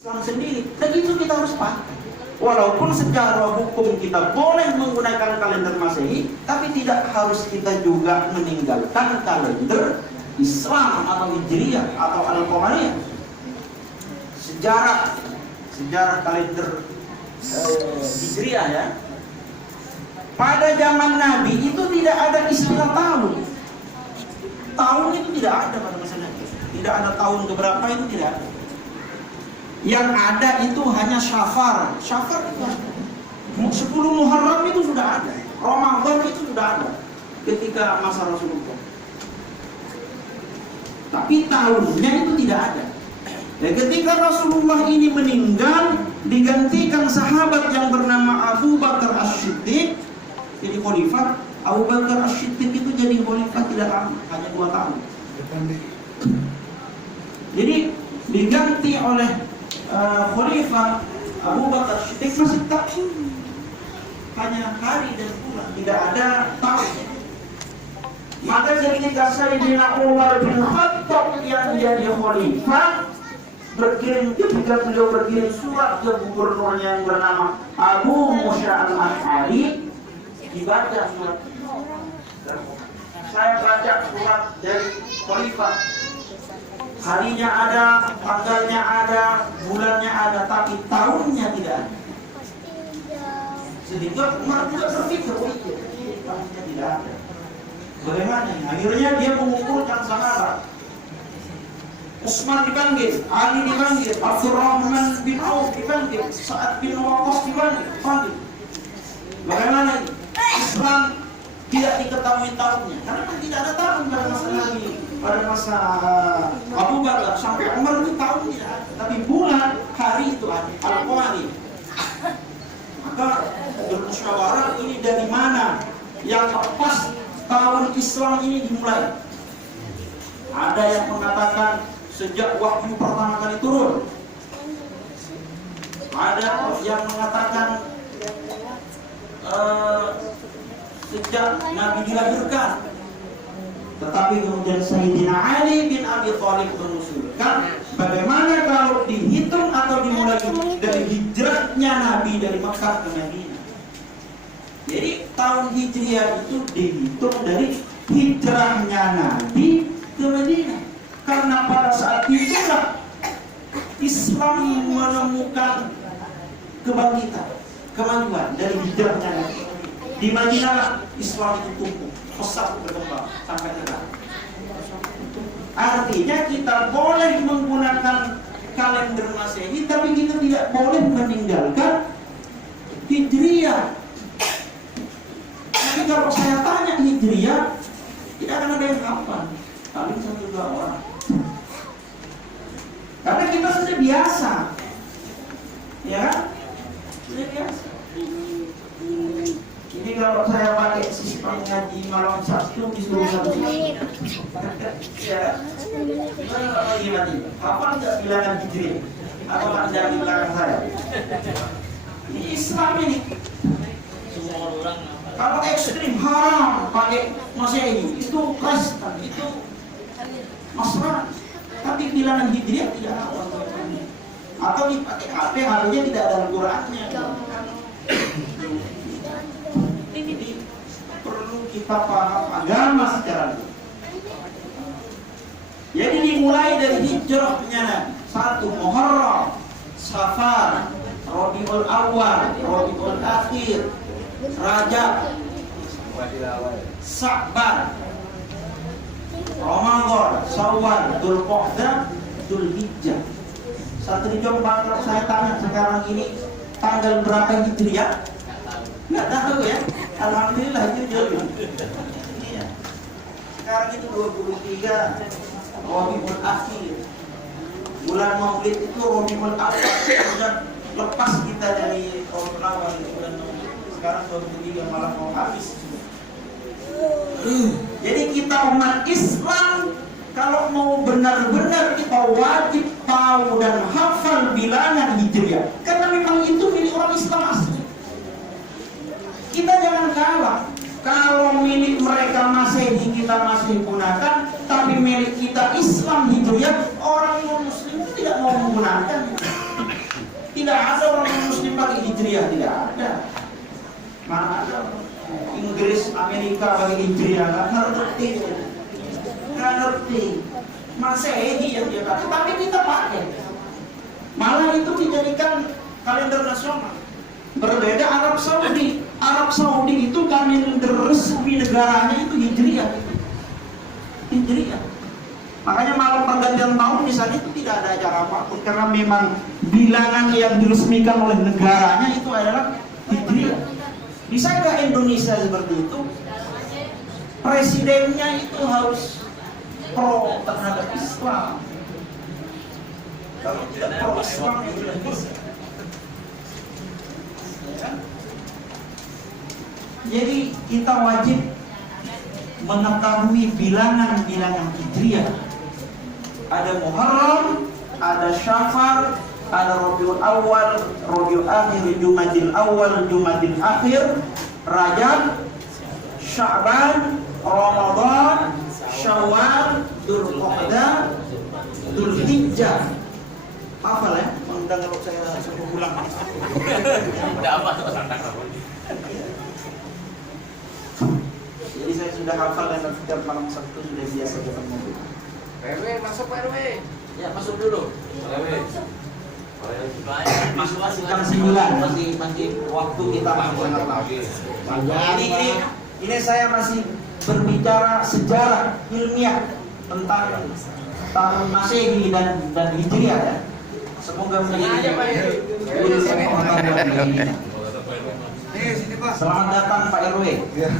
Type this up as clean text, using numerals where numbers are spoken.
Islam sendiri, dan itu kita harus pakai. Walaupun secara hukum kita boleh menggunakan kalender Masehi, tapi tidak harus kita juga meninggalkan kalender Islam atau Hijriyah atau Al-Qamariyah. Sejarah kalender Hijriyah ya. Pada zaman Nabi itu tidak ada istilah tahun. Tahun itu tidak ada pada masa Nabi. Tidak ada tahun keberapa, itu tidak ada. Yang ada itu hanya Syafar. Syafar itu 10 Muharram itu sudah ada. Ramadan itu sudah ada ketika masa Rasulullah. Tapi tahunnya itu tidak ada. Dan ketika Rasulullah ini meninggal, digantikan sahabat yang bernama Abu Bakar As-Siddiq jadi khalifah. Abu Bakar As-Siddiq itu jadi khalifah tidak lama, hanya 2 tahun. Jadi diganti oleh Khalifah Abu Bakar Siddiq masih tahun, hanya hari dan bulan, tidak ada tahun. Maka ketika Sayyidina Umar bin Khattab yang jadi khalifah ketika beliau berkirim surat ke gubernurnya yang bernama Abu Musa al-Ash'ari, dibaca surat. Saya baca surat dari khalifah. Harinya ada, tanggalnya ada, bulannya ada, tapi tahunnya tidak ada. Sehingga Umar juga berpikir, oh iya, tahunnya tidak ada. Bagaimana? Akhirnya dia mengumpulkan sahabat. Utsman dipanggil, Ali dipanggil, Abdurrahman bin Auf dipanggil, Sa'ad bin Waqqas dipanggil. Bagaimana ini? Islam tidak diketahui tahunnya, karena tidak ada tahun pada masa Nabi. Pada masa Abu Bakar sampai Umar itu tahun tidak ada, tapi bulan, hari itu ada. Al-Qamariyah. Maka bermusyawarah ini dari mana yang pas tahun Islam ini dimulai. Ada yang mengatakan sejak wahyu pertama kali turun. Ada yang mengatakan sejak Nabi dilahirkan. Tetapi kemudian Sayyidina Ali bin Abi Thalib mengusulkan, bagaimana kalau dihitung atau dimulai dari hijrahnya Nabi dari Makkah ke Madinah. Jadi tahun Hijriah itu dihitung dari hijrahnya Nabi ke Madinah. Karena pada saat itulah Islam menemukan kebangkitan, kemajuan dari hijrahnya Nabi. Di Madinah Islam itu tumbuh, pesat berkembang sampai sekarang. Artinya kita boleh menggunakan kalender Masehi, tapi kita tidak boleh meninggalkan Hijriyah. Tapi kalau saya tanya Hijriyah, tidak akan ada yang hafal, paling 1-2 orang. Karena kita sudah biasa, ya kan? Sudah biasa. Jadi kalau saya pakai sistem ngaji malam Sabtu disuruh satu ya, gimana? Apa enggak bilangan Hijriah? Apa anda bilangan saya? Ini Islam ini. Kalau ekstrim haram pakai Masehi, itu Kristen, itu Nasrani. Tapi bilangan Hijriah tidak ada. Atau dipakai HP, harusnya tidak ada Al-Qur'annya. Kita paham agama secara luas. Jadi dimulai dari hijrahnya Nabi. 1 Muharram, Safar, Rabiul Awal, Rabiul Akhir, Rajab, Sa'ban, Ramadan, Syawal, Dzulqa'dah, Dzulhijjah. Satrio bakal saya tanya sekarang ini tanggal berapa Hijriah? Nggak tahu ya. Alhamdulillah jujur. Iya. Sekarang itu 23 Rabiul Akhir. Bulan Maulid itu Rabiul Awal. Sudah lepas kita dari Rabiul Awal bulan Maulid. Sekarang 23 malah mau habis. Jadi kita umat Islam kalau mau benar-benar kita wajib tahu dan hafal bilangan Hijriah. Karena memang itu milik orang Islam asli. Kita jangan kalah. Kalau milik mereka Masehi kita masih gunakan, tapi milik kita Islam Hijriyah, orang non Muslim itu tidak mau menggunakan. Tidak ada orang Muslim pakai Hijriah, tidak ada. Mana ada Inggris, Amerika pakai Hijriah, nggak ngerti. Nggak ngerti. Masehi yang dia pakai, tapi kita pakai. Malah itu dijadikan kalender nasional. Berbeda Arab Saudi. Arab Saudi itu kalender resmi negaranya itu Hijriah. Hijriah. Makanya malam pergantian tahun di sana itu tidak ada acara apapun karena memang bilangan yang diresmikan oleh negaranya itu adalah Hijriah. Bisa nggak Indonesia seperti itu? Presidennya itu harus pro terhadap Islam. Kalau tidak pro Islam itu tidak bisa. Jadi kita wajib mengetahui bilangan-bilangan Hijriah. Ada Muharram, ada Syafar, ada Rabiul Awal, Rabiul Akhir, Jumadil Awal, Jumadil Akhir, Rajab, Sya'ban, Ramadan, Syawal, Dzulqa'dah, Dzulhijjah. Hafal ya? Undang kalau saya suruh ulang. Udah apa tuh santai. Jadi saya sudah hafal dan setiap malam Sabtu sudah biasa ketemu. RW masuk RW. Ya masuk dulu. RW. Masuk jam 9 masih waktu kita sangat lama. Ini saya masih berbicara sejarah ilmiah tentang tahun Masehi dan Hijriah ya. Semoga menjadi pengetahuan. Selamat datang Pak RW. Ya.